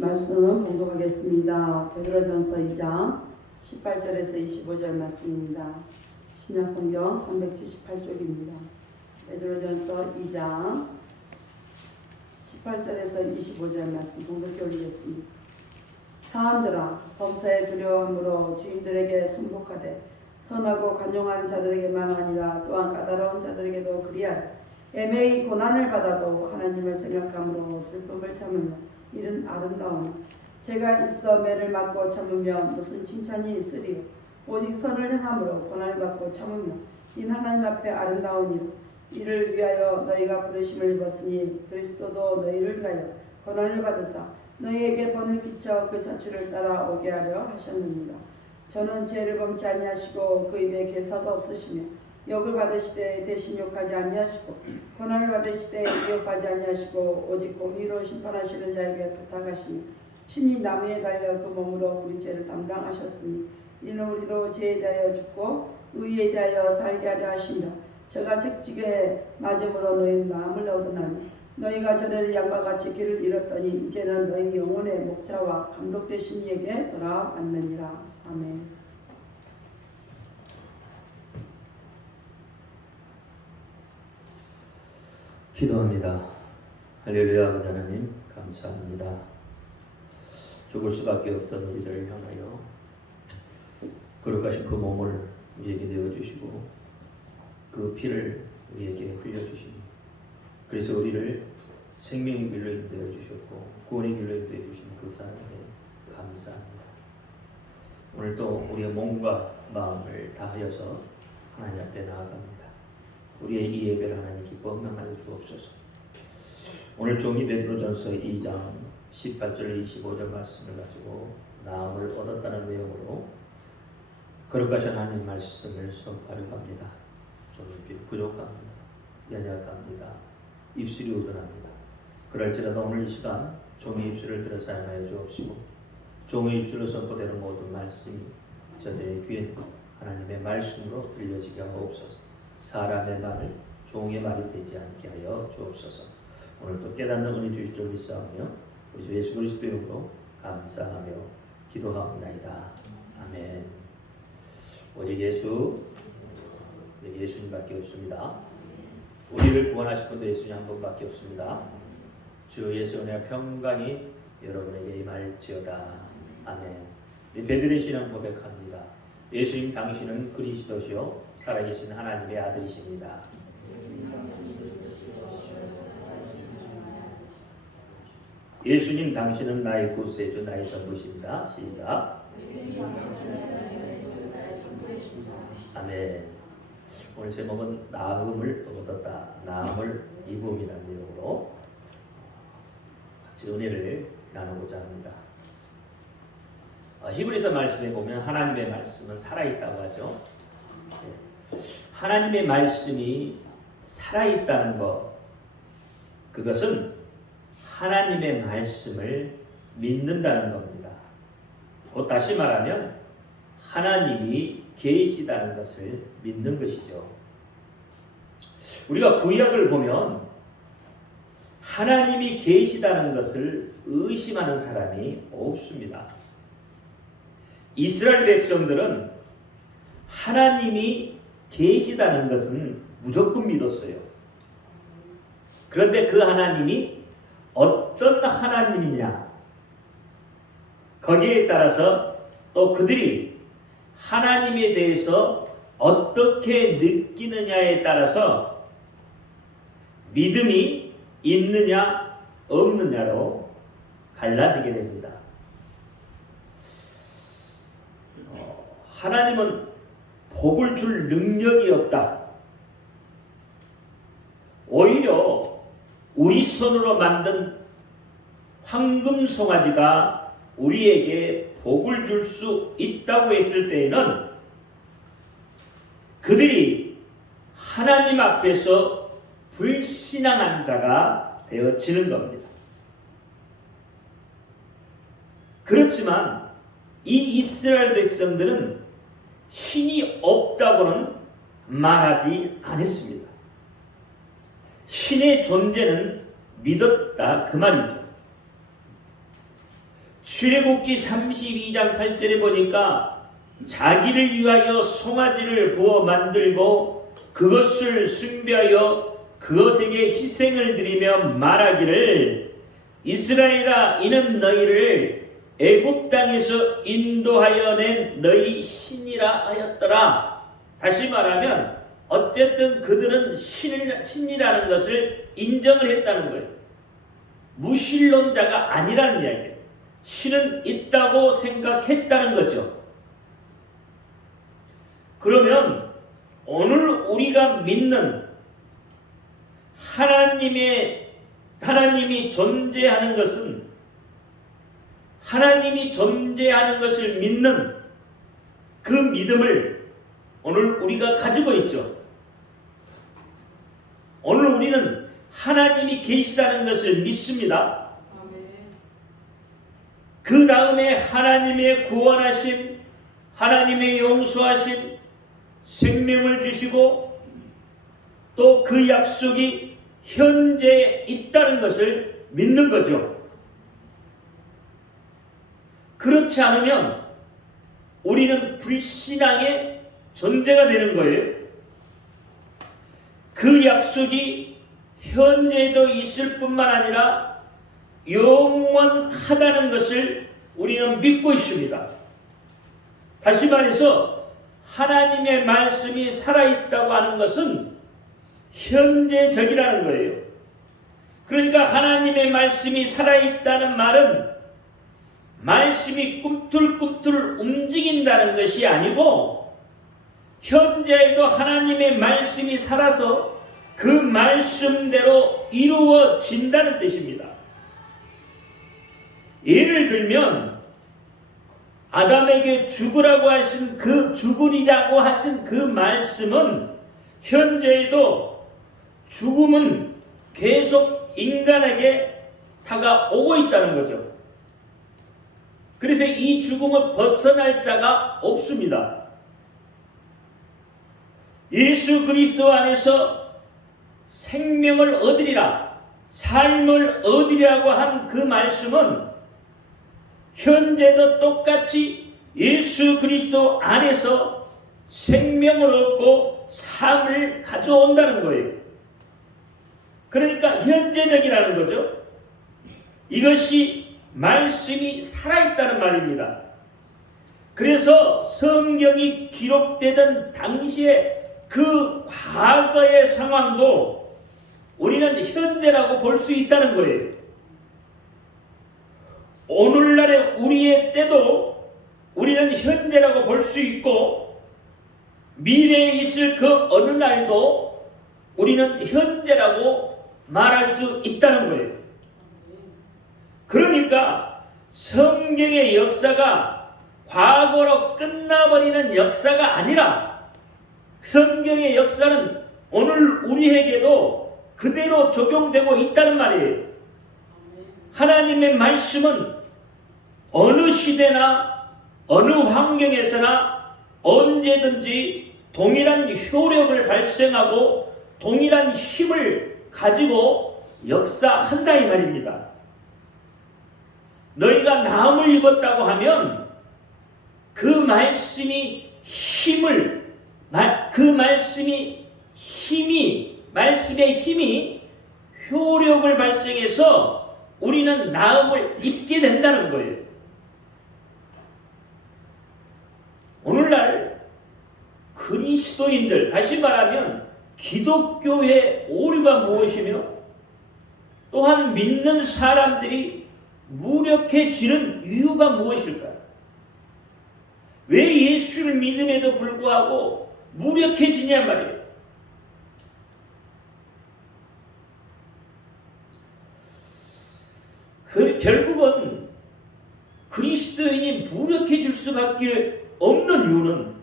말씀 봉독하겠습니다. 베드로전서 2장 18절에서 25절 말씀입니다. 신약성경 378쪽입니다. 베드로전서 2장 18절에서 25절 말씀 봉독해 올리겠습니다. 사람들아, 범사에 두려워함으로 주인들에게 순복하되 선하고 간용하는 자들에게만 아니라 또한 까다로운 자들에게도 그리하여 애매히 고난을 받아도 하나님을 생각함으로 슬픔을 참으며 이는 아름다우니 죄가 있어 매를 맞고 참으면 무슨 칭찬이 있으리요. 오직 선을 행함으로 고난을 받고 참으며 이는 하나님 앞에 아름다우니라. 이를 위하여 너희가 부르심을 입었으니 그리스도도 너희를 위하여 고난을 받으사 너희에게 본을 끼쳐 그 자취를 따라오게 하려 하셨느니라. 저는 죄를 범치 아니하시고 그 입에 개사도 없으시며 욕을 받으시되 대신 욕하지 아니하시고 고난을 받으시되 위협하지 아니하시고 오직 공의로 심판하시는 자에게 부탁하시며 친히 나무에 달려 그 몸으로 우리 죄를 담당하셨으니 이는 우리로 죄에 대하여 죽고 의에 대하여 살게 하려 하시며 저가 책직에 맞음으로 너희는 나음을 얻으나니 너희가 전에는 양과 같이 길을 잃었더니 이제는 너희 영혼의 목자와 감독 되신 이에게 돌아왔느니라. 아멘. 기도합니다. 할렐루야. 아버지 하나님 감사합니다. 죽을 수밖에 없던 우리들을 향하여 거룩하신 그 몸을 우리에게 내어주시고 그 피를 우리에게 흘려주시니 그래서 우리를 생명의 길로 인도해 주셨고 구원의 길로 인도해 주신 그 사랑에 감사합니다. 오늘 또 우리의 몸과 마음을 다하여서 하나님 앞에 나아갑니다. 우리의 이 예배를 하나님 기뻐 응답하여 주옵소서. 오늘 종이 베드로전서 2장 18절 25절 말씀을 가지고 나음을 얻었다는 내용으로 거룩하신 하나님 말씀을 선포하려고 합니다. 종이 부족합니다. 연약합니다. 입술이 우둔합니다. 그럴지라도 오늘 이 시간 종의 입술을 들어 사용하여 주옵시고 종의 입술로 선포되는 모든 말씀이 저들의 귀에 하나님의 말씀으로 들려지게 하옵소서. 사람의 말을 종의 말이 되지 않게 하여 주옵소서. 오늘도 깨닫는 은혜 주실 줄 믿사오며 우리 주 예수 그리스도 이름으로 감사하며 기도하옵나이다. 아멘. 오직 예수님밖에 없습니다. 우리를 구원하실 분도 예수님 한 분밖에 없습니다. 주 예수님의 평강이 여러분에게 임할지어다. 아멘. 베드로의 신앙 고백합니다. 예수님 당신은 그리스도시요 살아계신 하나님의 아들이십니다. 예수님 당신은 나의 구세주 나의 전부십니다. 시작. 아멘. 오늘 제목은 나음을 얻었다. 나음을 입음이라는 내용으로 같이 은혜를 나누고자 합니다. 히브리서 말씀에 보면 하나님의 말씀은 살아있다고 하죠. 하나님의 말씀이 살아있다는 것, 그것은 하나님의 말씀을 믿는다는 겁니다. 곧 다시 말하면 하나님이 계시다는 것을 믿는 것이죠. 우리가 구약을 보면 하나님이 계시다는 것을 의심하는 사람이 없습니다. 이스라엘 백성들은 하나님이 계시다는 것은 무조건 믿었어요. 그런데 그 하나님이 어떤 하나님이냐, 거기에 따라서 또 그들이 하나님에 대해서 어떻게 느끼느냐에 따라서 믿음이 있느냐 없느냐로 갈라지게 됩니다. 하나님은 복을 줄 능력이 없다. 오히려 우리 손으로 만든 황금 송아지가 우리에게 복을 줄 수 있다고 했을 때에는 그들이 하나님 앞에서 불신앙한 자가 되어지는 겁니다. 그렇지만 이 이스라엘 백성들은 신이 없다고는 말하지 않았습니다. 신의 존재는 믿었다 그 말이죠. 출애굽기 32장 8절에 보니까 자기를 위하여 송아지를 부어 만들고 그것을 숭배하여 그것에게 희생을 드리며 말하기를 이스라엘아 이는 너희를 애굽 땅에서 인도하여 낸 너희 신이라 하였더라. 다시 말하면 어쨌든 그들은 신이라는 것을 인정을 했다는 거예요. 무신론자가 아니라는 이야기예요. 신은 있다고 생각했다는 거죠. 그러면 오늘 우리가 믿는 하나님이 존재하는 것은 하나님이 존재하는 것을 믿는 그 믿음을 오늘 우리가 가지고 있죠. 오늘 우리는 하나님이 계시다는 것을 믿습니다. 그 다음에 하나님의 구원하심, 하나님의 용서하심, 생명을 주시고 또 그 약속이 현재 있다는 것을 믿는 거죠. 그렇지 않으면 우리는 불신앙의 존재가 되는 거예요. 그 약속이 현재도 있을 뿐만 아니라 영원하다는 것을 우리는 믿고 있습니다. 다시 말해서 하나님의 말씀이 살아있다고 하는 것은 현재적이라는 거예요. 그러니까 하나님의 말씀이 살아있다는 말은 말씀이 꿈틀꿈틀 움직인다는 것이 아니고 현재에도 하나님의 말씀이 살아서 그 말씀대로 이루어진다는 뜻입니다. 예를 들면 아담에게 죽으라고 하신 죽으리라고 하신 그 말씀은 현재에도 죽음은 계속 인간에게 다가오고 있다는 거죠. 그래서 이 죽음을 벗어날 자가 없습니다. 예수 그리스도 안에서 생명을 얻으리라, 삶을 얻으리라고 한 그 말씀은 현재도 똑같이 예수 그리스도 안에서 생명을 얻고 삶을 가져온다는 거예요. 그러니까 현재적이라는 거죠. 이것이 말씀이 살아있다는 말입니다. 그래서 성경이 기록되던 당시에 그 과거의 상황도 우리는 현재라고 볼 수 있다는 거예요. 오늘날의 우리의 때도 우리는 현재라고 볼 수 있고 미래에 있을 그 어느 날도 우리는 현재라고 말할 수 있다는 거예요. 그러니까 성경의 역사가 과거로 끝나버리는 역사가 아니라 성경의 역사는 오늘 우리에게도 그대로 적용되고 있다는 말이에요. 하나님의 말씀은 어느 시대나 어느 환경에서나 언제든지 동일한 효력을 발생하고 동일한 힘을 가지고 역사한다 이 말입니다. 너희가 나음을 입었다고 하면 그 말씀이 말씀의 힘이 효력을 발생해서 우리는 나음을 입게 된다는 거예요. 오늘날 그리스도인들, 다시 말하면 기독교의 오류가 무엇이며 또한 믿는 사람들이 무력해지는 이유가 무엇일까요? 왜 예수를 믿음에도 불구하고 무력해지냐 말이에요. 결국은 그리스도인이 무력해질 수밖에 없는 이유는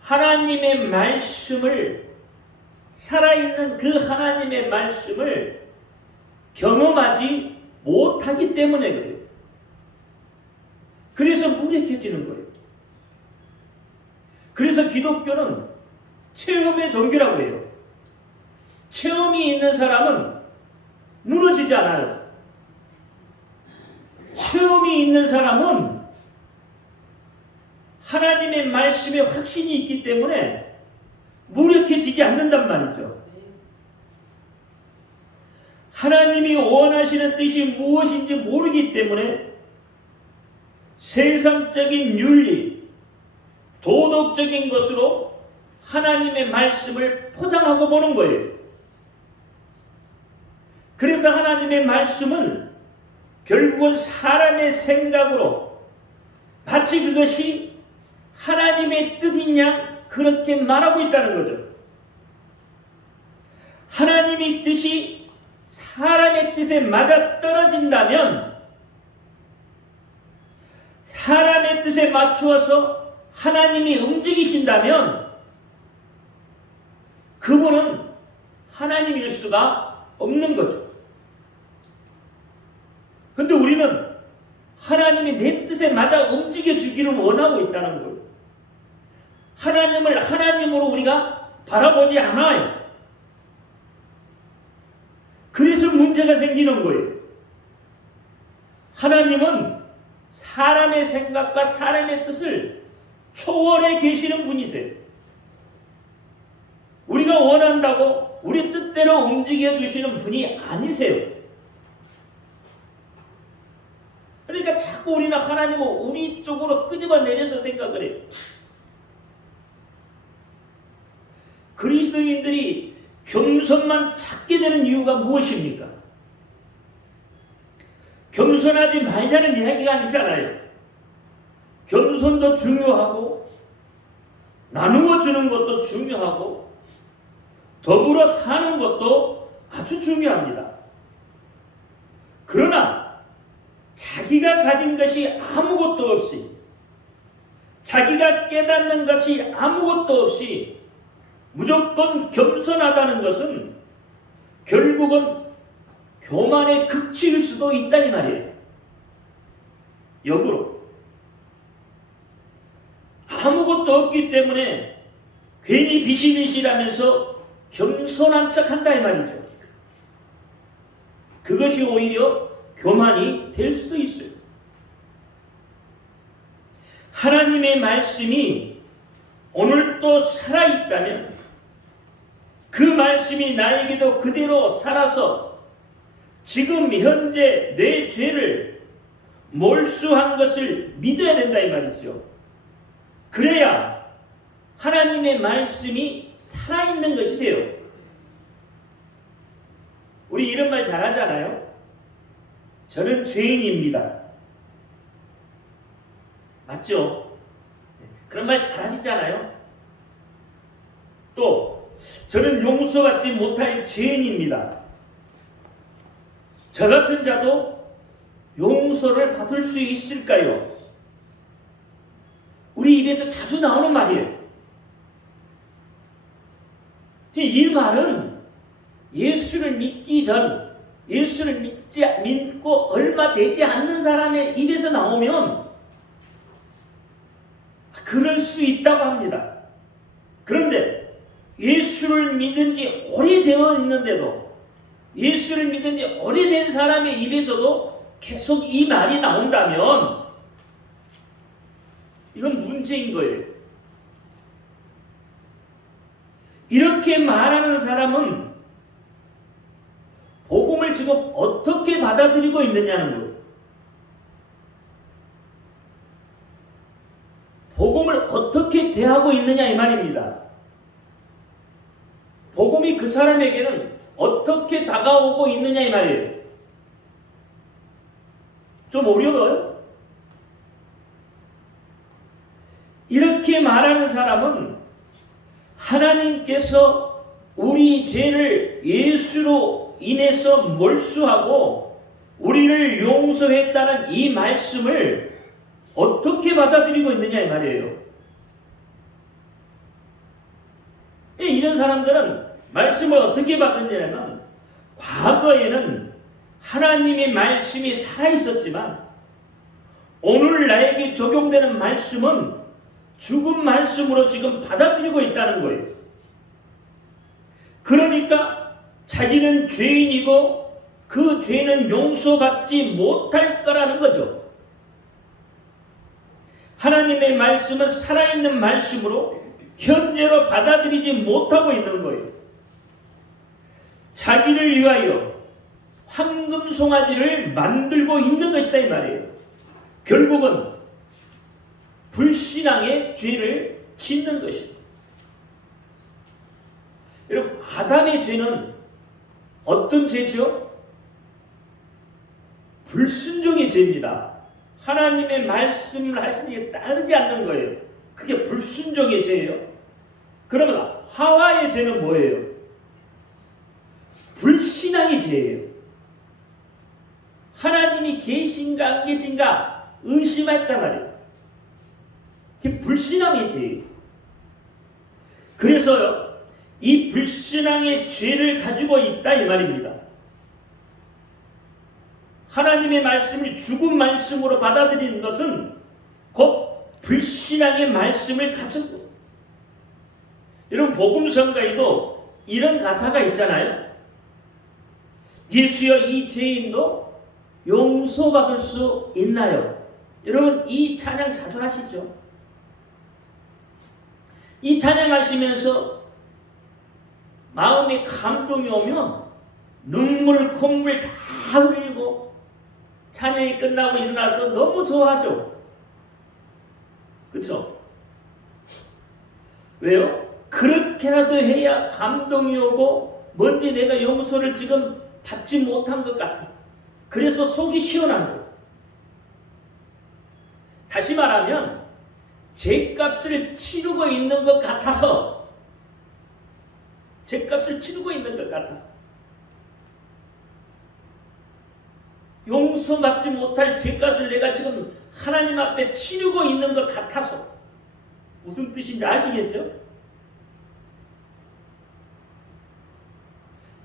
하나님의 말씀을, 살아있는 그 하나님의 말씀을 경험하지 못하기 때문에 그래요. 그래서 무력해지는 거예요. 그래서 기독교는 체험의 종교라고 해요. 체험이 있는 사람은 무너지지 않아요. 체험이 있는 사람은 하나님의 말씀에 확신이 있기 때문에 무력해지지 않는단 말이죠. 하나님이 원하시는 뜻이 무엇인지 모르기 때문에 세상적인 윤리, 도덕적인 것으로 하나님의 말씀을 포장하고 보는 거예요. 그래서 하나님의 말씀은 결국은 사람의 생각으로 마치 그것이 하나님의 뜻인 양 그렇게 말하고 있다는 거죠. 하나님의 뜻이 사람의 뜻에 맞아 떨어진다면 사람의 뜻에 맞추어서 하나님이 움직이신다면 그분은 하나님일 수가 없는 거죠. 근데 우리는 하나님이 내 뜻에 맞아 움직여 주기를 원하고 있다는 거예요. 하나님을 하나님으로 우리가 바라보지 않아요. 그래서 문제가 생기는 거예요. 하나님은 사람의 생각과 사람의 뜻을 초월해 계시는 분이세요. 우리가 원한다고 우리 뜻대로 움직여 주시는 분이 아니세요. 그러니까 자꾸 우리는 하나님을 우리 쪽으로 끄집어내려서 생각을 해요. 그리스도인들이 겸손만 찾게 되는 이유가 무엇입니까? 겸손하지 말자는 이야기가 아니잖아요. 겸손도 중요하고 나누어 주는 것도 중요하고 더불어 사는 것도 아주 중요합니다. 그러나 자기가 가진 것이 아무것도 없이 자기가 깨닫는 것이 아무것도 없이 무조건 겸손하다는 것은 결국은 교만의 극치일 수도 있다 이 말이에요. 역으로 아무것도 없기 때문에 괜히 비실비실하면서 겸손한 척한다 이 말이죠. 그것이 오히려 교만이 될 수도 있어요. 하나님의 말씀이 오늘 또 살아있다면 그 말씀이 나에게도 그대로 살아서 지금 현재 내 죄를 몰수한 것을 믿어야 된다 이 말이죠. 그래야 하나님의 말씀이 살아있는 것이 돼요. 우리 이런 말 잘하잖아요. 저는 죄인입니다. 맞죠? 그런 말 잘하시잖아요. 또 저는 용서받지 못할 죄인입니다. 저 같은 자도 용서를 받을 수 있을까요? 우리 입에서 자주 나오는 말이에요. 이 말은 예수를 믿기 전, 예수를 믿고 얼마 되지 않는 사람의 입에서 나오면 그럴 수 있다고 합니다. 그런데 예수를 믿은 지 오래되어 있는데도 예수를 믿은 지 오래된 사람의 입에서도 계속 이 말이 나온다면 이건 문제인 거예요. 이렇게 말하는 사람은 복음을 지금 어떻게 받아들이고 있느냐는 거예요. 복음을 어떻게 대하고 있느냐 이 말입니다. 복음이 그 사람에게는 어떻게 다가오고 있느냐 이 말이에요. 좀 어려워요? 이렇게 말하는 사람은 하나님께서 우리 죄를 예수로 인해서 몰수하고 우리를 용서했다는 이 말씀을 어떻게 받아들이고 있느냐 이 말이에요. 이런 사람들은 말씀을 어떻게 받느냐면 과거에는 하나님의 말씀이 살아있었지만 오늘 나에게 적용되는 말씀은 죽은 말씀으로 지금 받아들이고 있다는 거예요. 그러니까 자기는 죄인이고 그 죄는 용서받지 못할 거라는 거죠. 하나님의 말씀은 살아있는 말씀으로 현재로 받아들이지 못하고 있는 거예요. 자기를 위하여 황금 송아지를 만들고 있는 것이다 이 말이에요. 결국은 불신앙의 죄를 짓는 것입니다. 여러분, 아담의 죄는 어떤 죄죠? 불순종의 죄입니다. 하나님의 말씀을 하시니 따르지 않는 거예요. 그게 불순종의 죄예요. 그러면 하와의 죄는 뭐예요? 불신앙의 죄예요. 하나님이 계신가 안 계신가 의심했단 말이에요. 그게 불신앙의 죄예요. 그래서요, 이 불신앙의 죄를 가지고 있다 이 말입니다. 하나님의 말씀을 죽은 말씀으로 받아들이는 것은 곧 불신앙의 말씀을 가지고. 여러분, 복음성가에도 이런 가사가 있잖아요. 예수여, 이 죄인도 용서받을 수 있나요? 여러분, 이 찬양 자주 하시죠? 이 찬양 하시면서 마음에 감동이 오면 눈물, 콧물 다 흘리고 찬양이 끝나고 일어나서 너무 좋아하죠? 그렇죠? 왜요? 그렇게라도 해야 감동이 오고 뭔지 내가 용서를 지금 받지 못한 것 같아. 그래서 속이 시원한 거예요. 다시 말하면 죄값을 치르고 있는 것 같아서, 죄값을 치르고 있는 것 같아서, 용서받지 못할 죄값을 내가 지금 하나님 앞에 치르고 있는 것 같아서. 무슨 뜻인지 아시겠죠?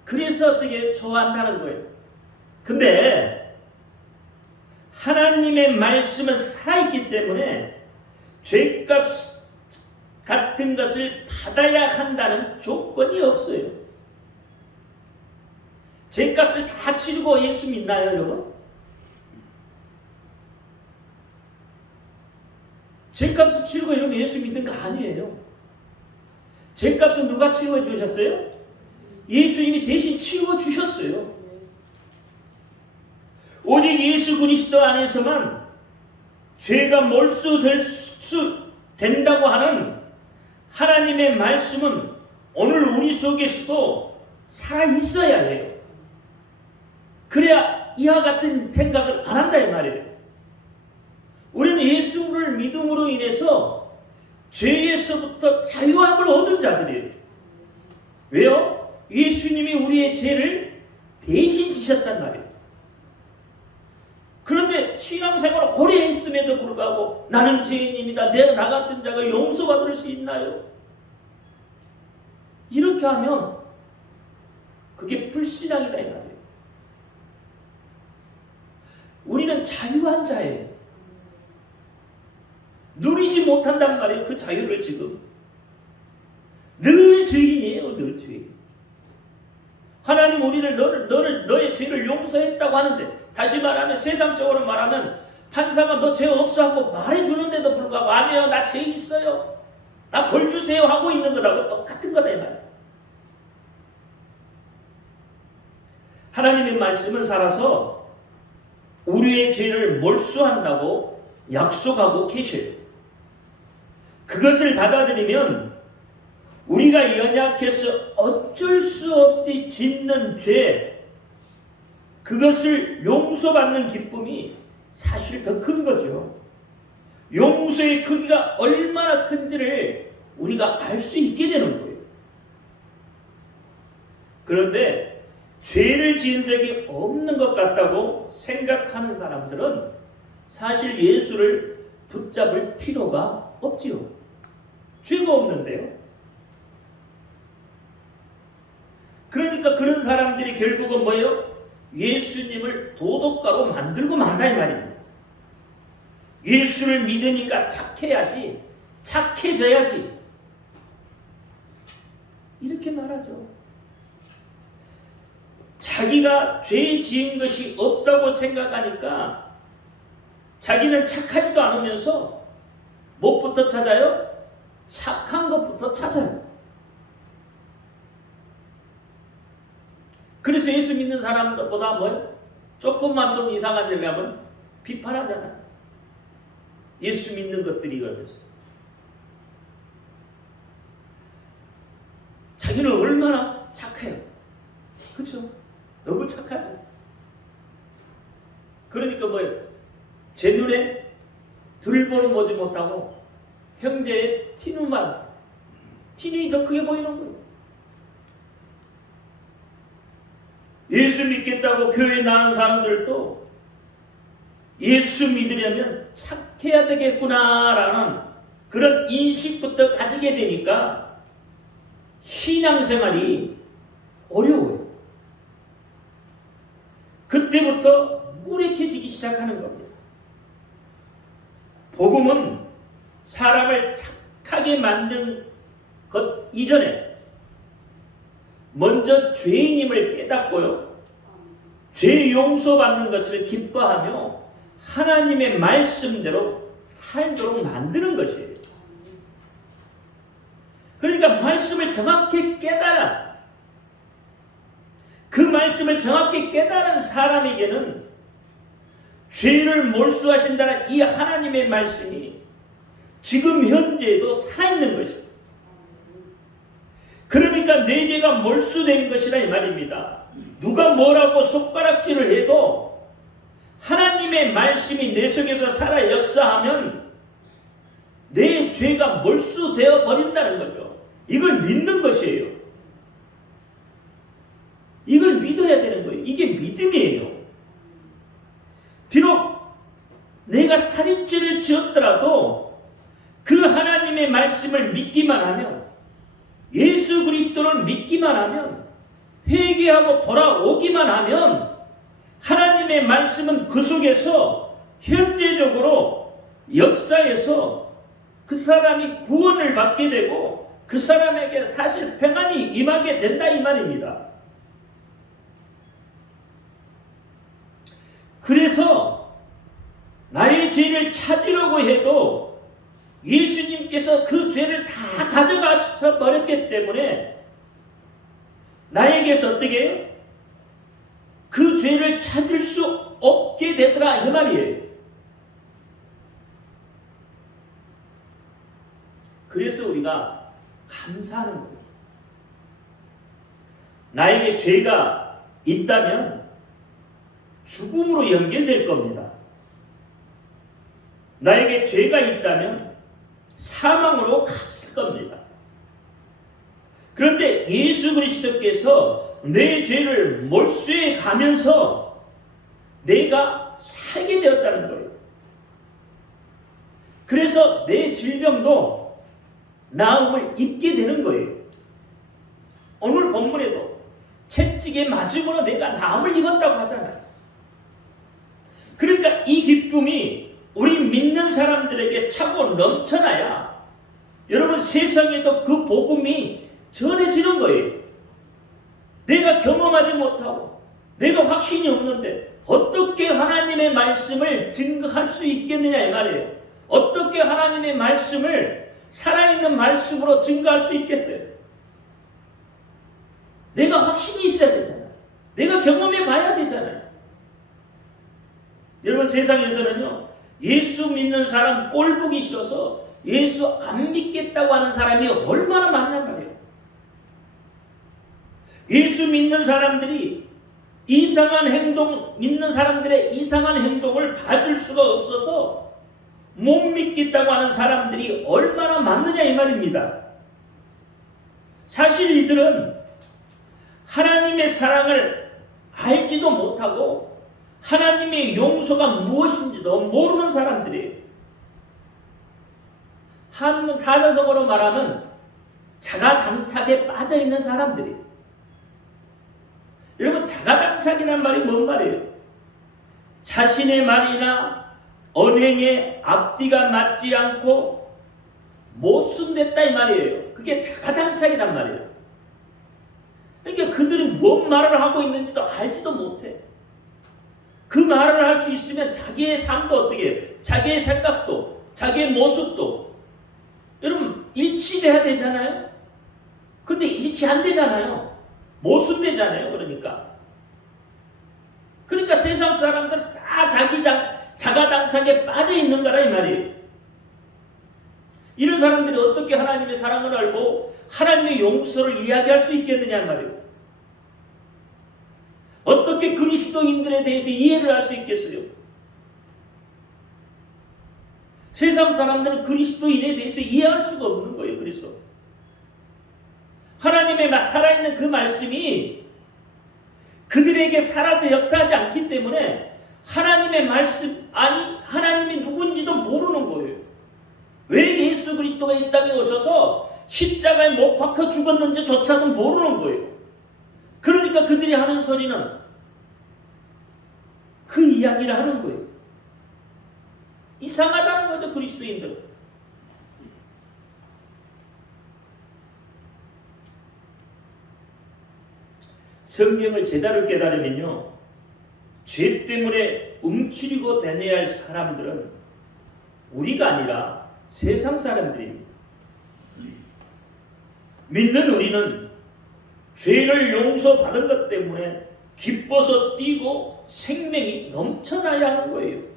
그래서 어떻게 좋아한다는 거예요. 근데 하나님의 말씀은 살아있기 때문에 죄값 같은 것을 받아야 한다는 조건이 없어요. 죄값을 다 치르고 예수 믿나요, 여러분? 죄값을 치르고 이러면 예수 믿는 거 아니에요. 죄값은 누가 치워 주셨어요? 예수님이 대신 치워 주셨어요. 오직 예수 그리스도 안에서만 죄가 몰수될 수 된다고 하는 하나님의 말씀은 오늘 우리 속에서도 살아 있어야 해요. 그래야 이와 같은 생각을 안 한다 이 말이에요. 우리는 예수를 믿음으로 인해서 죄에서부터 자유함을 얻은 자들이에요. 왜요? 예수님이 우리의 죄를 대신 지셨단 말이에요. 그런데 신앙생활을 오래 했음에도 불구하고 나는 죄인입니다. 내가 나 같은 자가 용서받을 수 있나요? 이렇게 하면 그게 불신앙이다 이 말이에요. 우리는 자유한 자예요. 누리지 못한단 말이에요. 그 자유를 지금. 늘 죄인이에요. 늘 죄인. 하나님 우리를 너의 죄를 용서했다고 하는데, 다시 말하면 세상적으로 말하면 판사가 너 죄 없어 하고 말해주는데도 불구하고 아니에요, 나 죄 있어요, 나 벌 주세요 하고 있는 거하고 똑같은 거다 이 말이에요. 하나님의 말씀은 살아서 우리의 죄를 몰수한다고 약속하고 계셔요. 그것을 받아들이면 우리가 연약해서 어쩔 수 없이 짓는 죄, 그것을 용서받는 기쁨이 사실 더 큰 거죠. 용서의 크기가 얼마나 큰지를 우리가 알 수 있게 되는 거예요. 그런데 죄를 지은 적이 없는 것 같다고 생각하는 사람들은 사실 예수를 붙잡을 필요가 없지요. 죄가 없는데요. 그러니까 그런 사람들이 결국은 뭐예요? 예수님을 도덕가로 만들고 만다 이 말입니다. 예수를 믿으니까 착해야지, 착해져야지, 이렇게 말하죠. 자기가 죄 지은 것이 없다고 생각하니까 자기는 착하지도 않으면서 무엇부터 찾아요? 착한 것부터 찾아요. 그래서 예수 믿는 사람들보다 뭐예요? 조금만 좀 이상한 일 하면 비판하잖아요. 예수 믿는 것들이 그러면서. 자기는 얼마나 착해요. 그렇죠? 너무 착하죠. 그러니까 뭐예요? 제 눈에 들보는 보지 못하고 형제의 티눈이 더 크게 보이는 거예요. 예수 믿겠다고 교회 나온 사람들도 예수 믿으려면 착해야 되겠구나라는 그런 인식부터 가지게 되니까 신앙생활이 어려워요. 그때부터 무력해지기 시작하는 겁니다. 복음은 사람을 착하게 만든 것 이전에 먼저 죄인임을 깨닫고요. 죄 용서받는 것을 기뻐하며 하나님의 말씀대로 살도록 만드는 것이에요. 그러니까 말씀을 정확히 깨달아. 그 말씀을 정확히 깨달은 사람에게는 죄를 몰수하신다는 이 하나님의 말씀이 지금 현재에도 살아있는 것이에요. 그러니까 내 죄가 몰수된 것이라 이 말입니다. 누가 뭐라고 손가락질을 해도 하나님의 말씀이 내 속에서 살아 역사하면 내 죄가 몰수되어 버린다는 거죠. 이걸 믿는 것이에요. 이걸 믿어야 되는 거예요. 이게 믿음이에요. 비록 내가 살인죄를 지었더라도 그 하나님의 말씀을 믿기만 하면, 예수 그리스도를 믿기만 하면, 회개하고 돌아오기만 하면 하나님의 말씀은 그 속에서 현재적으로 역사에서 그 사람이 구원을 받게 되고 그 사람에게 사실 평안이 임하게 된다 이 말입니다. 그래서 나의 죄를 찾으려고 해도 예수님께서 그 죄를 다 가져가셔 버렸기 때문에 나에게서 어떻게 해요? 그 죄를 찾을 수 없게 되더라 이 말이에요. 그래서 우리가 감사하는 거예요. 나에게 죄가 있다면 죽음으로 연결될 겁니다. 나에게 죄가 있다면 사망으로 갔을 겁니다. 그런데 예수 그리스도께서 내 죄를 몰수해 가면서 내가 살게 되었다는 거예요. 그래서 내 질병도 나음을 입게 되는 거예요. 오늘 본문에도 채찍에 맞음으로 내가 나음을 입었다고 하잖아요. 그러니까 이 기쁨이 우리 믿는 사람들에게 차고 넘쳐나야 여러분 세상에도 그 복음이 전해지는 거예요. 내가 경험하지 못하고 내가 확신이 없는데 어떻게 하나님의 말씀을 증거할 수 있겠느냐 이 말이에요. 어떻게 하나님의 말씀을 살아있는 말씀으로 증거할 수 있겠어요? 내가 확신이 있어야 되잖아요. 내가 경험해 봐야 되잖아요. 여러분 세상에서는요, 예수 믿는 사람 꼴 보기 싫어서 예수 안 믿겠다고 하는 사람이 얼마나 많냔 말이에요. 예수 믿는 사람들이 믿는 사람들의 이상한 행동을 봐줄 수가 없어서 못 믿겠다고 하는 사람들이 얼마나 많느냐 이 말입니다. 사실 이들은 하나님의 사랑을 알지도 못하고 하나님의 용서가 무엇인지도 모르는 사람들이에요. 한 사자성어로 말하면 자가당착에 빠져있는 사람들이에요. 여러분 자가당착이란 말이 뭔 말이에요? 자신의 말이나 언행에 앞뒤가 맞지 않고 못 순댔다 이 말이에요. 그게 자가당착이란 말이에요. 그러니까 그들이 뭔 말을 하고 있는지도 알지도 못해. 그 말을 할 수 있으면 자기의 삶도 어떻게 해요? 자기의 생각도 자기의 모습도 여러분 일치돼야 되잖아요. 근데 일치 안 되잖아요. 모순되잖아요. 그러니까 세상 사람들 다 자가당착에 빠져 있는 거라 이 말이에요. 이런 사람들이 어떻게 하나님의 사랑을 알고 하나님의 용서를 이야기할 수 있겠느냐 말이에요. 어떻게 그리스도인들에 대해서 이해를 할 수 있겠어요? 세상 사람들은 그리스도인에 대해서 이해할 수가 없는 거예요. 그래서 하나님의 살아있는 그 말씀이 그들에게 살아서 역사하지 않기 때문에 하나님의 말씀, 아니 하나님이 누군지도 모르는 거예요. 왜 예수 그리스도가 이 땅에 오셔서 십자가에 못 박혀 죽었는지조차도 모르는 거예요. 그러니까 그들이 하는 소리는 그 이야기를 하는 거예요. 이상하다는 거죠, 그리스도인들은. 성경을 제대로 깨달으면요, 죄 때문에 움츠리고 다녀야 할 사람들은 우리가 아니라 세상 사람들입니다. 믿는 우리는 죄를 용서받은 것 때문에 기뻐서 뛰고 생명이 넘쳐나야 하는 거예요.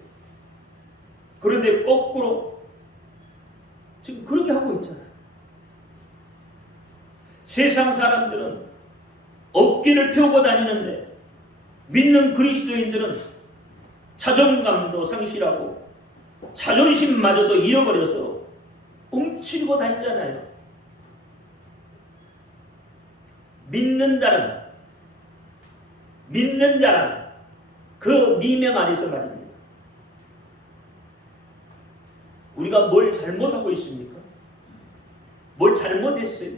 그런데 거꾸로 지금 그렇게 하고 있잖아요. 세상 사람들은 어깨를 펴고 다니는데 믿는 그리스도인들은 자존감도 상실하고 자존심마저도 잃어버려서 움츠리고 다니잖아요. 믿는 자는 그 미명 안에서 말입니다. 우리가 뭘 잘못하고 있습니까? 뭘 잘못했어요?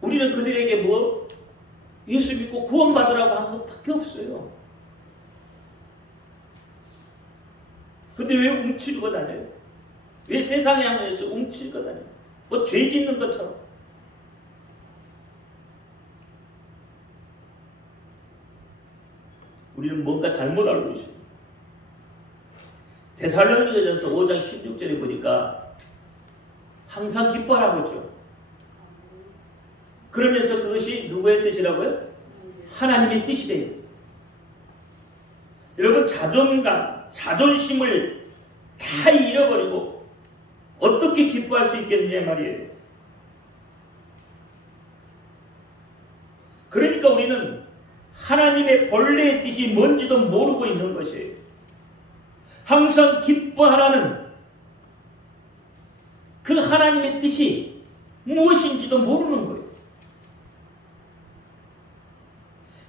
우리는 그들에게 예수 믿고 구원받으라고 한 것밖에 없어요. 근데 왜 움츠리고 다녀요? 왜 세상에 향해서 움츠리고 다녀요? 죄 짓는 것처럼. 우리는 뭔가 잘못 알고 있어요. 데살로니가전서 5장 16절에 보니까 항상 기뻐하라고 했죠. 그러면서 그것이 누구의 뜻이라고요? 하나님의 뜻이래요. 여러분 자존심을 다 잃어버리고 어떻게 기뻐할 수 있겠느냐 말이에요. 그러니까 우리는 하나님의 본래의 뜻이 뭔지도 모르고 있는 것이에요. 항상 기뻐하라는 그 하나님의 뜻이 무엇인지도 모르는 거예요.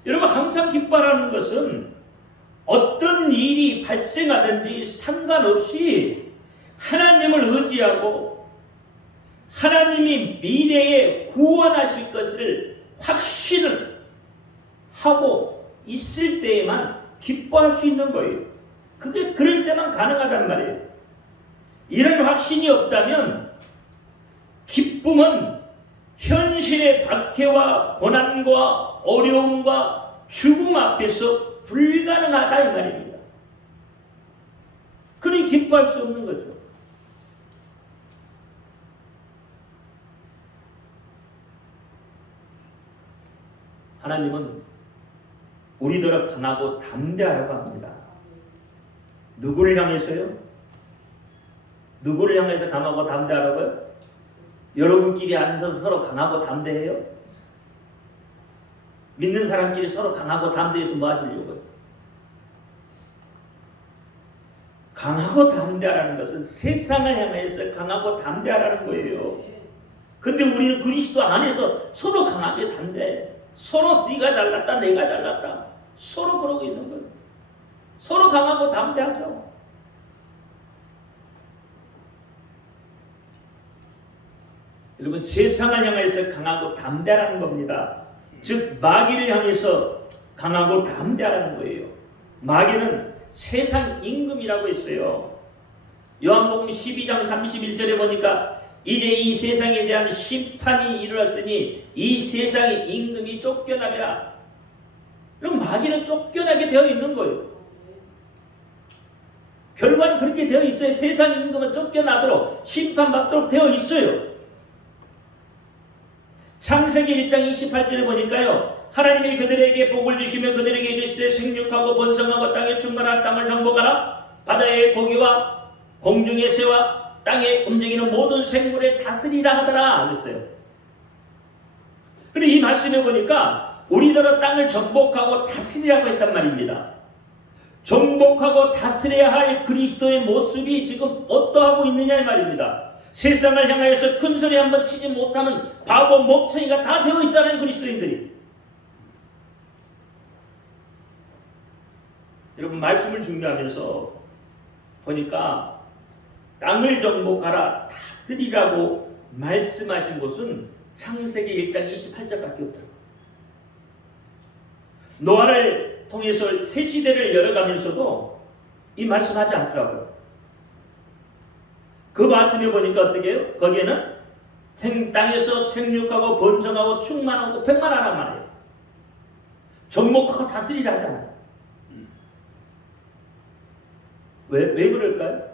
여러분, 항상 기뻐하라는 것은 어떤 일이 발생하든지 상관없이 하나님을 의지하고 하나님이 미래에 구원하실 것을 확신을 하고 있을 때에만 기뻐할 수 있는 거예요. 그게 그럴 때만 가능하단 말이에요. 이런 확신이 없다면 기쁨은 현실의 박해와 고난과 어려움과 죽음 앞에서 불가능하다 이 말입니다. 그러니 기뻐할 수 없는 거죠. 하나님은 우리더러 강하고 담대하라고 합니다. 누구를 향해서요? 누구를 향해서 강하고 담대하라고요? 여러분끼리 앉아서 서로 강하고 담대해요? 믿는 사람끼리 서로 강하고 담대해서 뭐 하시려고요? 강하고 담대하라는 것은 세상을 향해서 강하고 담대하라는 거예요. 근데 우리는 그리스도 안에서 서로 강하게 담대해. 서로 네가 잘났다 내가 잘났다 서로 그러고 있는 거예요. 서로 강하고 담대하죠. 여러분, 세상을 향해서 강하고 담대하라는 겁니다. 즉 마귀를 향해서 강하고 담대하라는 거예요. 마귀는 세상 임금이라고 했어요. 요한복음 12장 31절에 보니까 이제 이 세상에 대한 심판이 이르렀으니 이 세상의 임금이 쫓겨나리라. 그럼 마귀는 쫓겨나게 되어 있는 거예요. 결과는 그렇게 되어 있어요. 세상 임금은 쫓겨나도록 심판받도록 되어 있어요. 창세기 1장 28절에 보니까요. 하나님이 그들에게 복을 주시며 그들에게 이르시되 생육하고 번성하고 땅에 충만한 땅을 정복하라. 바다의 고기와 공중의 새와 땅에 움직이는 모든 생물에 다스리라 하더라 그랬어요. 근데 이 말씀에 보니까 우리들은 땅을 정복하고 다스리라고 했단 말입니다. 정복하고 다스려야 할 그리스도의 모습이 지금 어떠하고 있느냐 이 말입니다. 세상을 향하여서 큰 소리 한번 치지 못하는 바보 멍청이가 다 되어 있잖아요. 그리스도인들이. 여러분 말씀을 준비하면서 보니까 땅을 정복하라 다스리라고 말씀하신 곳은 창세기 1장 28절밖에 없더라고요. 노아를 통해서 새 시대를 열어가면서도 이 말씀하지 않더라고요. 그 말씀에 보니까 어떻게 해요? 거기에는 땅에서 생육하고 번성하고 충만하고 백만하란 말이에요. 정복하고 다스리라 하잖아요. 왜 그럴까요?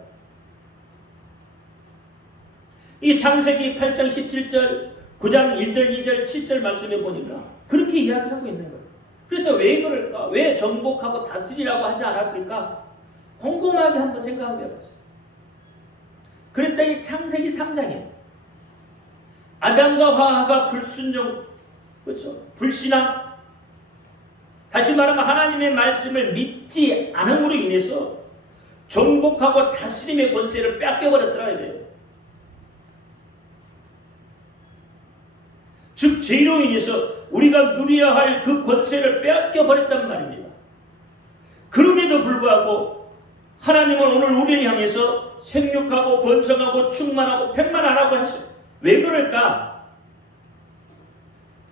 이 창세기 8장 17절, 9장 1절, 2절, 7절 말씀에 보니까 그렇게 이야기하고 있는 거예요. 그래서 왜 그럴까? 왜 정복하고 다스리라고 하지 않았을까? 곰곰하게 한번 생각해 봤어요. 그랬더니 창세기 3장에 아담과 하와가 불순종, 그렇죠? 불신앙, 다시 말하면 하나님의 말씀을 믿지 않음으로 인해서 정복하고 다스림의 권세를 뺏겨버렸더라 이거예요. 즉 죄로 인해서 우리가 누려야 할 그 권세를 뺏겨버렸단 말입니다. 그럼에도 불구하고 하나님은 오늘 우리를 향해서 생육하고 번성하고 충만하고 백만하라고 하셔요. 왜 그럴까?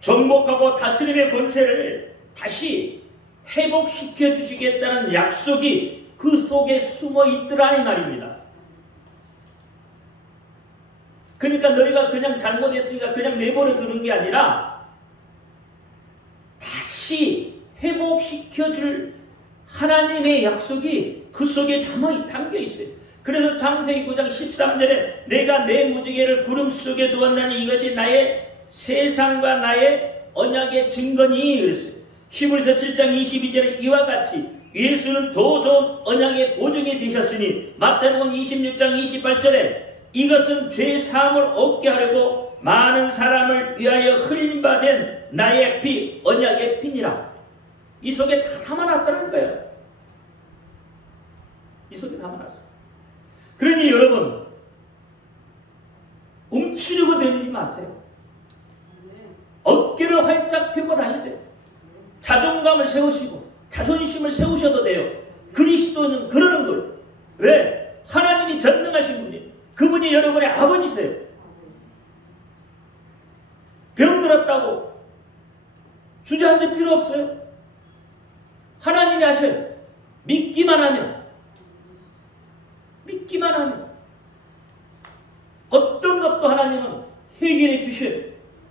정복하고 다스림의 권세를 다시 회복시켜 주시겠다는 약속이 그 속에 숨어 있더라 이 말입니다. 그러니까 너희가 그냥 잘못했으니까 그냥 내버려 두는 게 아니라 다시 회복시켜줄 하나님의 약속이 그 속에 담겨 있어요. 그래서 창세기 9장 13절에 내가 내 무지개를 구름 속에 두었나니 이것이 나의 세상과 나의 언약의 증거니 그랬어요. 히브리서 7장 22절에 이와 같이 예수는 더 좋은 언약의 보증이 되셨으니 마태복음 26장 28절에 이것은 죄 사함을 얻게 하려고 많은 사람을 위하여 흘림받은 나의 피 언약의 피니라. 이 속에 다 담아놨다는 거예요. 이 속에 담아놨어. 그러니 여러분 움츠리고 다니지 마세요. 어깨를 활짝 펴고 다니세요. 자존감을 세우시고 자존심을 세우셔도 돼요. 그리스도는 그러는 거예요. 왜? 하나님이 전능하신 분이에요. 그분이 여러분의 아버지세요. 병들었다고 주저앉을 필요 없어요. 하나님이 하셔요. 믿기만 하면 어떤 것도 하나님은 해결해 주셔요.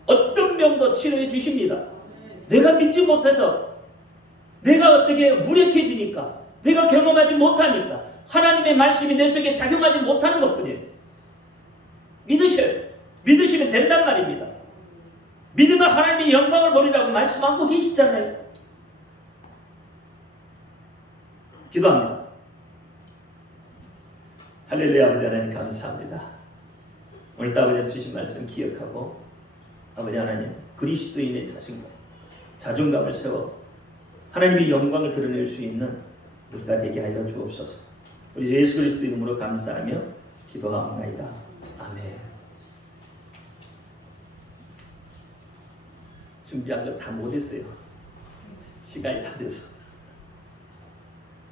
어떤 병도 치료해 주십니다. 내가 믿지 못해서 내가 어떻게 무력해지니까 내가 경험하지 못하니까 하나님의 말씀이 내 속에 작용하지 못하는 것뿐이에요. 믿으셔요. 믿으시면 된단 말입니다. 믿으면 하나님의 영광을 보리라고 말씀하고 계시잖아요. 기도합니다. 할렐루야. 아버지 하나님 감사합니다. 오늘 또 아버지 주신 말씀 기억하고 아버지 하나님 그리스도인의 자존감을 세워 하나님의 영광을 드러낼 수 있는 우리가 되게 하여 주옵소서. 우리 예수 그리스도 이름으로 감사하며 기도하옵나이다. 아멘. 준비한 거 다 못했어요. 시간이 다 돼서.